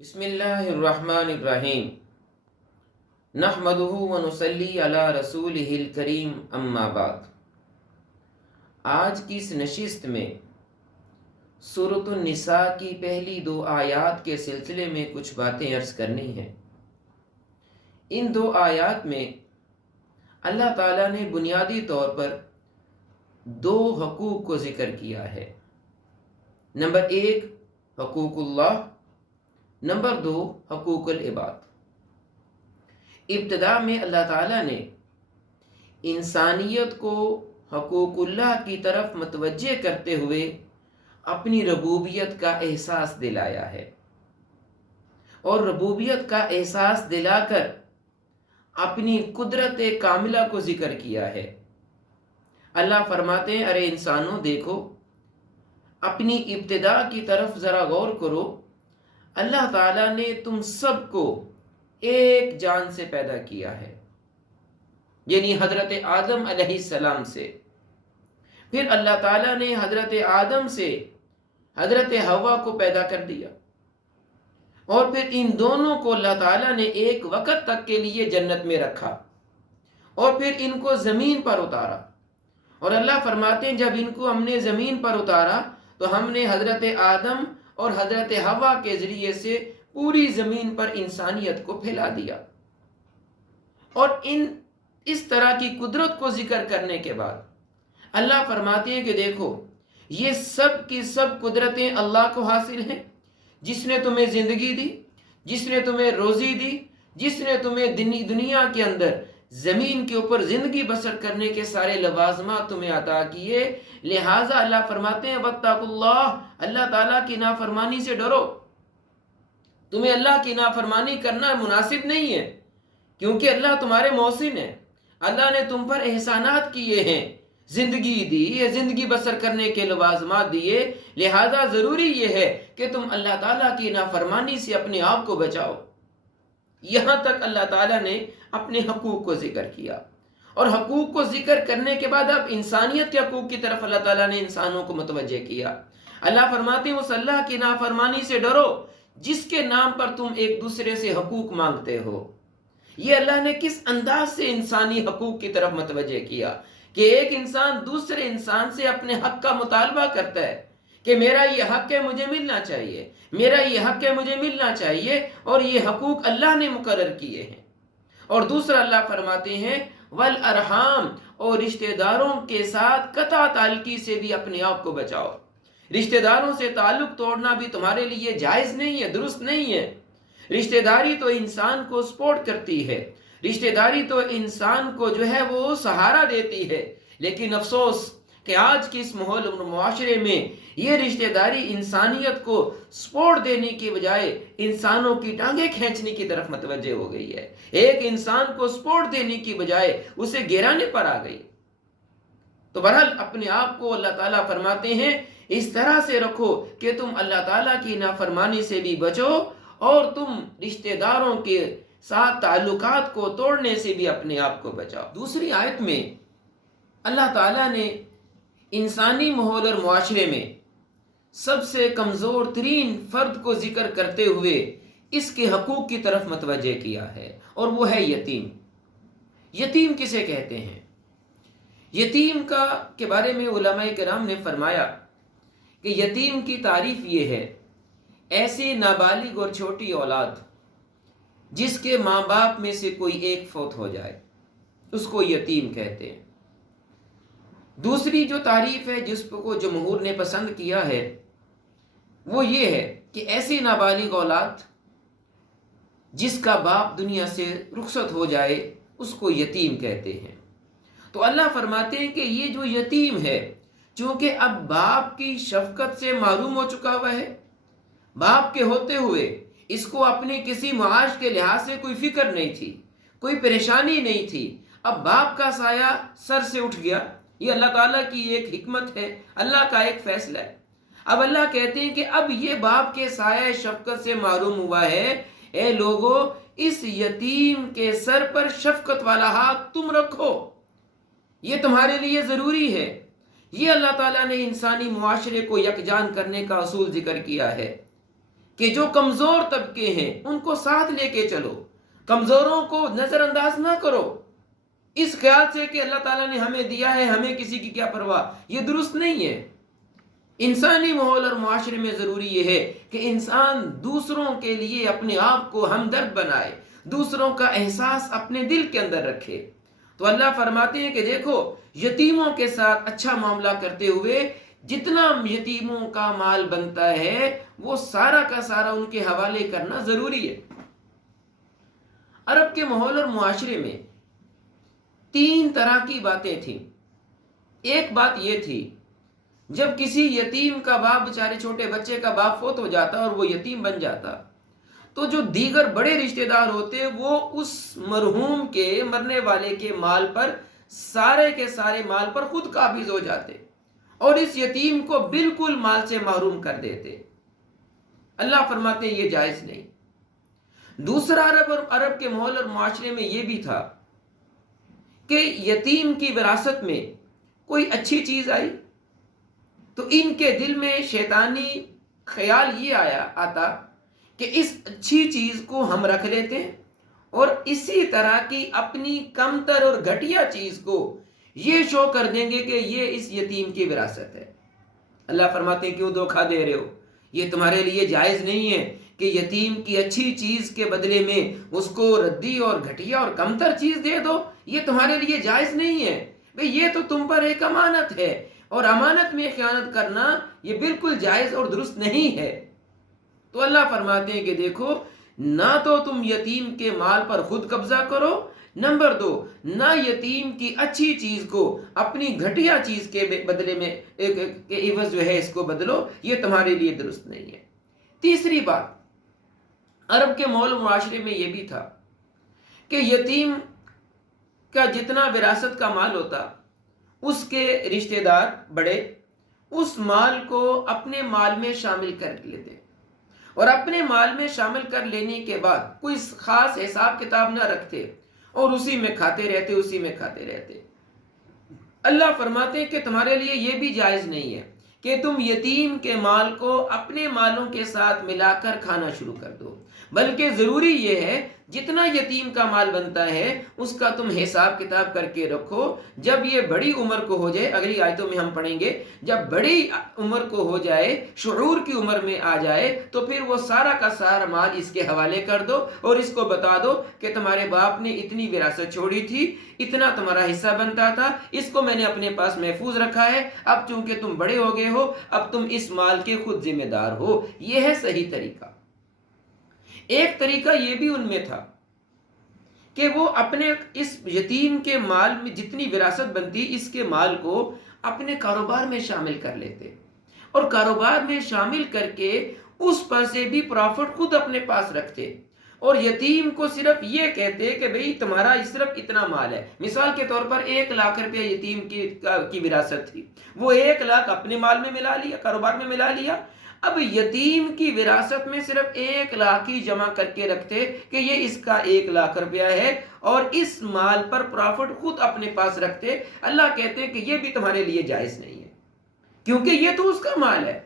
بسم اللہ الرحمن الرحیم نحمدہ ونصلی علی رسولہ الکریم اما بعد۔ آج کی اس نشست میں سورۃ النساء کی پہلی 2 آیات کے سلسلے میں کچھ باتیں عرض کرنی ہیں۔ ان 2 آیات میں اللہ تعالیٰ نے بنیادی طور پر 2 حقوق کو ذکر کیا ہے۔ نمبر 1 حقوق اللہ، نمبر 2 حقوق العباد۔ ابتدا میں اللہ تعالیٰ نے انسانیت کو حقوق اللہ کی طرف متوجہ کرتے ہوئے اپنی ربوبیت کا احساس دلایا ہے، اور ربوبیت کا احساس دلا کر اپنی قدرت کاملہ کو ذکر کیا ہے۔ اللہ فرماتے ہیں، ارے انسانوں دیکھو، اپنی ابتدا کی طرف ذرا غور کرو۔ اللہ تعالیٰ نے تم سب کو ایک جان سے پیدا کیا ہے، یعنی حضرت آدم علیہ السلام سے۔ پھر اللہ تعالیٰ نے حضرت آدم سے حضرت حوا کو پیدا کر دیا، اور پھر ان دونوں کو اللہ تعالیٰ نے ایک وقت تک کے لیے جنت میں رکھا، اور پھر ان کو زمین پر اتارا۔ اور اللہ فرماتے ہیں، جب ان کو ہم نے زمین پر اتارا تو ہم نے حضرت آدم اور حضرت حوا کے ذریعے سے پوری زمین پر انسانیت کو پھیلا دیا۔ اور اس طرح کی قدرت کو ذکر کرنے کے بعد اللہ فرماتے ہیں کہ دیکھو، یہ سب کی سب قدرتیں اللہ کو حاصل ہیں، جس نے تمہیں زندگی دی، جس نے تمہیں روزی دی، جس نے تمہیں دنیا کے اندر زمین کے اوپر زندگی بسر کرنے کے سارے لوازمات تمہیں عطا کیے۔ لہٰذا اللہ فرماتے ہیں، واتقوا اللہ، اللہ تعالیٰ کی نافرمانی سے ڈرو۔ تمہیں اللہ کی نافرمانی کرنا مناسب نہیں ہے، کیونکہ اللہ تمہارے محسن ہے۔ اللہ نے تم پر احسانات کیے ہیں، زندگی دی ہے، زندگی بسر کرنے کے لوازمات دیے، لہٰذا ضروری یہ ہے کہ تم اللہ تعالیٰ کی نافرمانی سے اپنے آپ کو بچاؤ۔ یہاں تک اللہ تعالیٰ نے اپنے حقوق کو ذکر کیا، اور حقوق کو ذکر کرنے کے بعد اب انسانیت کے حقوق کی طرف اللہ تعالیٰ نے انسانوں کو متوجہ کیا۔ اللہ فرماتے ہیں، اس اللہ کی نافرمانی سے ڈرو جس کے نام پر تم ایک دوسرے سے حقوق مانگتے ہو۔ یہ اللہ نے کس انداز سے انسانی حقوق کی طرف متوجہ کیا کہ ایک انسان دوسرے انسان سے اپنے حق کا مطالبہ کرتا ہے کہ میرا یہ حق ہے، مجھے ملنا چاہیے، میرا یہ حق ہے، مجھے ملنا چاہیے، اور یہ حقوق اللہ نے مقرر کیے ہیں۔ اور دوسرا اللہ فرماتے ہیں، والارحام، اور رشتہ داروں کے ساتھ قطع تعلقی سے بھی اپنے آپ کو بچاؤ۔ رشتہ داروں سے تعلق توڑنا بھی تمہارے لیے جائز نہیں ہے، درست نہیں ہے۔ رشتہ داری تو انسان کو سپورٹ کرتی ہے، رشتہ داری تو انسان کو جو ہے وہ سہارا دیتی ہے، لیکن افسوس کہ آج کی اس ماحول اور معاشرے میں یہ رشتہ داری انسانیت کو سپورٹ دینے کی بجائے انسانوں کی ٹانگیں کھینچنے کی طرف متوجہ ہو گئی ہے۔ ایک انسان کو سپورٹ دینے کی بجائے اسے گرانے پر آ گئی۔ تو بہرحال اپنے آپ کو اللہ تعالیٰ فرماتے ہیں، اس طرح سے رکھو کہ تم اللہ تعالیٰ کی نافرمانی سے بھی بچو، اور تم رشتہ داروں کے ساتھ تعلقات کو توڑنے سے بھی اپنے آپ کو بچاؤ۔ دوسری آیت میں اللہ تعالیٰ نے انسانی ماحول اور معاشرے میں سب سے کمزور ترین فرد کو ذکر کرتے ہوئے اس کے حقوق کی طرف متوجہ کیا ہے، اور وہ ہے یتیم۔ یتیم کسے کہتے ہیں؟ یتیم کے بارے میں علماء کرام نے فرمایا کہ یتیم کی تعریف یہ ہے، ایسی نابالغ اور چھوٹی اولاد جس کے ماں باپ میں سے کوئی ایک فوت ہو جائے، اس کو یتیم کہتے ہیں۔ دوسری جو تعریف ہے جس کو جمہور نے پسند کیا ہے، وہ یہ ہے کہ ایسی نابالغ اولاد جس کا باپ دنیا سے رخصت ہو جائے، اس کو یتیم کہتے ہیں۔ تو اللہ فرماتے ہیں کہ یہ جو یتیم ہے، چونکہ اب باپ کی شفقت سے محروم ہو چکا ہوا ہے، باپ کے ہوتے ہوئے اس کو اپنے کسی معاش کے لحاظ سے کوئی فکر نہیں تھی، کوئی پریشانی نہیں تھی، اب باپ کا سایہ سر سے اٹھ گیا۔ یہ اللہ تعالیٰ کی ایک حکمت ہے، اللہ کا ایک فیصلہ ہے۔ اب اللہ کہتے ہیں کہ اب یہ باپ کے سایہ شفقت سے محروم ہوا ہے، اے لوگو، اس یتیم کے سر پر شفقت والا ہاتھ تم رکھو، یہ تمہارے لیے ضروری ہے۔ یہ اللہ تعالیٰ نے انسانی معاشرے کو یکجان کرنے کا اصول ذکر کیا ہے کہ جو کمزور طبقے ہیں ان کو ساتھ لے کے چلو، کمزوروں کو نظر انداز نہ کرو اس خیال سے کہ اللہ تعالیٰ نے ہمیں دیا ہے، ہمیں کسی کی کیا پرواہ، یہ درست نہیں ہے۔ انسانی ماحول اور معاشرے میں ضروری یہ ہے کہ انسان دوسروں کے لیے اپنے آپ کو ہمدرد بنائے، دوسروں کا احساس اپنے دل کے اندر رکھے۔ تو اللہ فرماتے ہیں کہ دیکھو یتیموں کے ساتھ اچھا معاملہ کرتے ہوئے جتنا یتیموں کا مال بنتا ہے وہ سارا کا سارا ان کے حوالے کرنا ضروری ہے۔ عرب کے ماحول اور معاشرے میں 3 طرح کی باتیں تھیں۔ ایک بات یہ تھی، جب کسی یتیم کا باپ، بیچارے چھوٹے بچے کا باپ فوت ہو جاتا اور وہ یتیم بن جاتا تو جو دیگر بڑے رشتہ دار ہوتے وہ اس مرحوم کے، مرنے والے کے مال پر، سارے کے سارے مال پر خود قابض ہو جاتے اور اس یتیم کو بالکل مال سے محروم کر دیتے۔ اللہ فرماتے ہیں یہ جائز نہیں۔ دوسرا عرب کے ماحول اور معاشرے میں یہ بھی تھا کہ یتیم کی وراثت میں کوئی اچھی چیز آئی تو ان کے دل میں شیطانی خیال یہ آتا کہ اس اچھی چیز کو ہم رکھ لیتے ہیں اور اسی طرح کی اپنی کمتر اور گھٹیا چیز کو یہ شو کر دیں گے کہ یہ اس یتیم کی وراثت ہے۔ اللہ فرماتے ہیں کیوں دھوکہ دے رہے ہو، یہ تمہارے لیے جائز نہیں ہے کہ یتیم کی اچھی چیز کے بدلے میں اس کو ردی اور گھٹیا اور کمتر چیز دے دو، یہ تمہارے لیے جائز نہیں ہے۔ بھئی یہ تو تم پر ایک امانت ہے اور امانت میں خیانت کرنا یہ بالکل جائز اور درست نہیں ہے۔ تو اللہ فرماتے ہیں کہ دیکھو نہ تو تم یتیم کے مال پر خود قبضہ کرو، نمبر 2 نہ یتیم کی اچھی چیز کو اپنی گھٹیا چیز کے بدلے میں عوض جو ہے اس کو بدلو، یہ تمہارے لیے درست نہیں ہے۔ تیسری بات عرب کے ماحول و معاشرے میں یہ بھی تھا کہ یتیم کا جتنا وراثت کا مال ہوتا اس کے رشتہ دار بڑے اس مال کو اپنے مال میں شامل کر لیتے اور اپنے مال میں شامل کر لینے کے بعد کوئی خاص حساب کتاب نہ رکھتے اور اسی میں کھاتے رہتے۔ اللہ فرماتے ہیں کہ تمہارے لیے یہ بھی جائز نہیں ہے کہ تم یتیم کے مال کو اپنے مالوں کے ساتھ ملا کر کھانا شروع کر دو، بلکہ ضروری یہ ہے جتنا یتیم کا مال بنتا ہے اس کا تم حساب کتاب کر کے رکھو۔ جب یہ بڑی عمر کو ہو جائے، اگلی آیتوں میں ہم پڑھیں گے، جب بڑی عمر کو ہو جائے، شعور کی عمر میں آ جائے تو پھر وہ سارا کا سارا مال اس کے حوالے کر دو اور اس کو بتا دو کہ تمہارے باپ نے اتنی وراثت چھوڑی تھی، اتنا تمہارا حصہ بنتا تھا، اس کو میں نے اپنے پاس محفوظ رکھا ہے، اب چونکہ تم بڑے ہو گئے ہو اب تم اس مال کے خود ذمہ دار ہو۔ یہ ہے صحیح طریقہ۔ ایک طریقہ یہ بھی ان میں تھا کہ وہ اپنے اس یتیم کے مال میں جتنی وراثت بنتی اس کے مال کو اپنے کاروبار میں شامل کر لیتے اور کاروبار میں شامل کر کے اس پر سے بھی پروفٹ خود اپنے پاس رکھتے اور یتیم کو صرف یہ کہتے کہ بھئی تمہارا صرف اتنا مال ہے۔ مثال کے طور پر 1 لاکھ روپے یتیم کی وراثت تھی، وہ 1 لاکھ اپنے مال میں ملا لیا، کاروبار میں ملا لیا۔ اب یتیم کی وراثت میں صرف 1 لاکھ ہی جمع کر کے رکھتے کہ یہ اس کا 1 لاکھ روپیہ ہے اور اس مال پر پروفٹ خود اپنے پاس رکھتے۔ اللہ کہتے ہیں کہ یہ بھی تمہارے لیے جائز نہیں ہے کیونکہ یہ تو اس کا مال ہے۔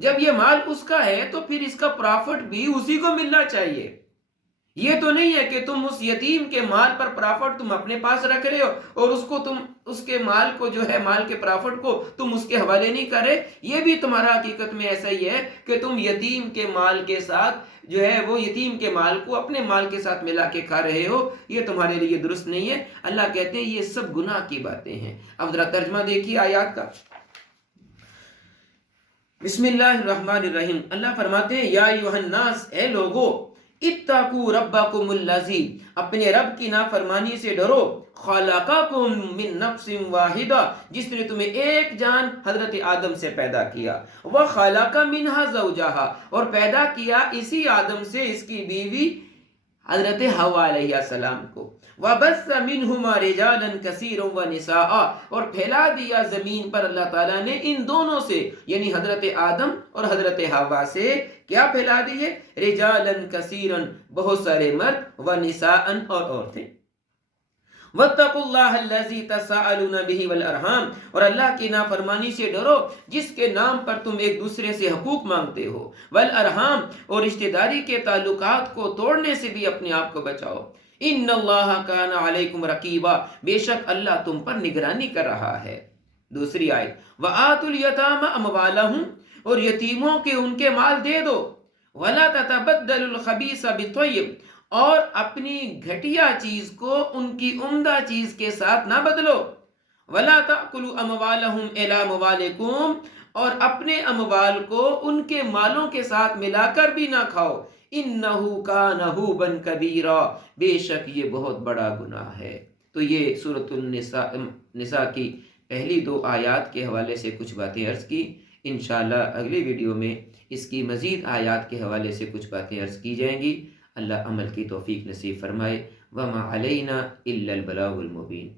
جب یہ مال اس کا ہے تو پھر اس کا پروفٹ بھی اسی کو ملنا چاہیے۔ یہ تو نہیں ہے کہ تم اس یتیم کے مال پر پروفٹ تم اپنے پاس رکھ رہے ہو اور اس کو تم اس کے مال کو جو ہے مال کے پروفٹ کو تم اس کے حوالے نہیں کر رہے۔ یہ بھی تمہارا حقیقت میں ایسا ہی ہے کہ تم یتیم کے مال کے ساتھ جو ہے وہ یتیم کے مال کو اپنے مال کے ساتھ ملا کے کھا رہے ہو، یہ تمہارے لیے درست نہیں ہے۔ اللہ کہتے ہیں یہ سب گناہ کی باتیں ہیں۔ اب ذرا ترجمہ دیکھیے آیات کا۔ بسم اللہ الرحمن الرحیم۔ اللہ فرماتے ہیں یا ایھا الناس، اے لوگو، اتقوا ربکم الذی، اپنے رب کی نافرمانی سے ڈرو، خلقکم من نفس واحدہ، جس نے تمہیں ایک جان حضرت آدم سے پیدا کیا، وخلق منہا زوجہا، اور پیدا کیا اسی آدم سے اس کی بیوی حضرت حوا علیہ السلام کو، وَبَثَّ مِنْهُمَا رِجَالًا كَثِيرًا وَنِسَاءً، اور پھیلا دیا زمین پر اللہ تعالیٰ نے ان دونوں سے یعنی حضرت آدم اور حضرت حوا سے کیا پھیلا دیے؟ رِجَالًا كَثِيرًا، بہت سارے مرد، وَنِسَاءً، اور عورتیں۔ وَاتَّقُوا اللَّهَ الَّذِي تَسَاءَلُونَ بِهِ وَالْأَرْحَامَ، اور اللہ کی نافرمانی سے ڈرو جس کے نام پر تم ایک دوسرے سے حقوق مانگتے ہو، والارحام، اور رشتہ داری کے تعلقات کو توڑنے سے بھی اپنے آپ کو بچاؤ۔ ان اللہ کان علیکم رقیبا، بے شک اللہ تم پر نگرانی کر رہا ہے۔ دوسری آیت، وآتوا الیتام اموالہم، اور یتیموں کے ان کے مال دے دو، ولا تتبدلوا الخبیث بالطیب، اور اپنی گھٹیا چیز کو ان کی عمدہ چیز کے ساتھ نہ بدلو، ولا تأکلوا اموالہم الی اموالکم، اور اپنے اموال کو ان کے مالوں کے ساتھ ملا کر بھی نہ کھاؤ، انہو کان حوبا کبیرا، بے شک یہ بہت بڑا گناہ ہے۔ تو یہ سورۃ النساء کی پہلی 2 آیات کے حوالے سے کچھ باتیں عرض کی۔ انشاءاللہ اگلی ویڈیو میں اس کی مزید آیات کے حوالے سے کچھ باتیں عرض کی جائیں گی۔ اللہ عمل کی توفیق نصیب فرمائے۔ وما علینا الا البلاغ المبین۔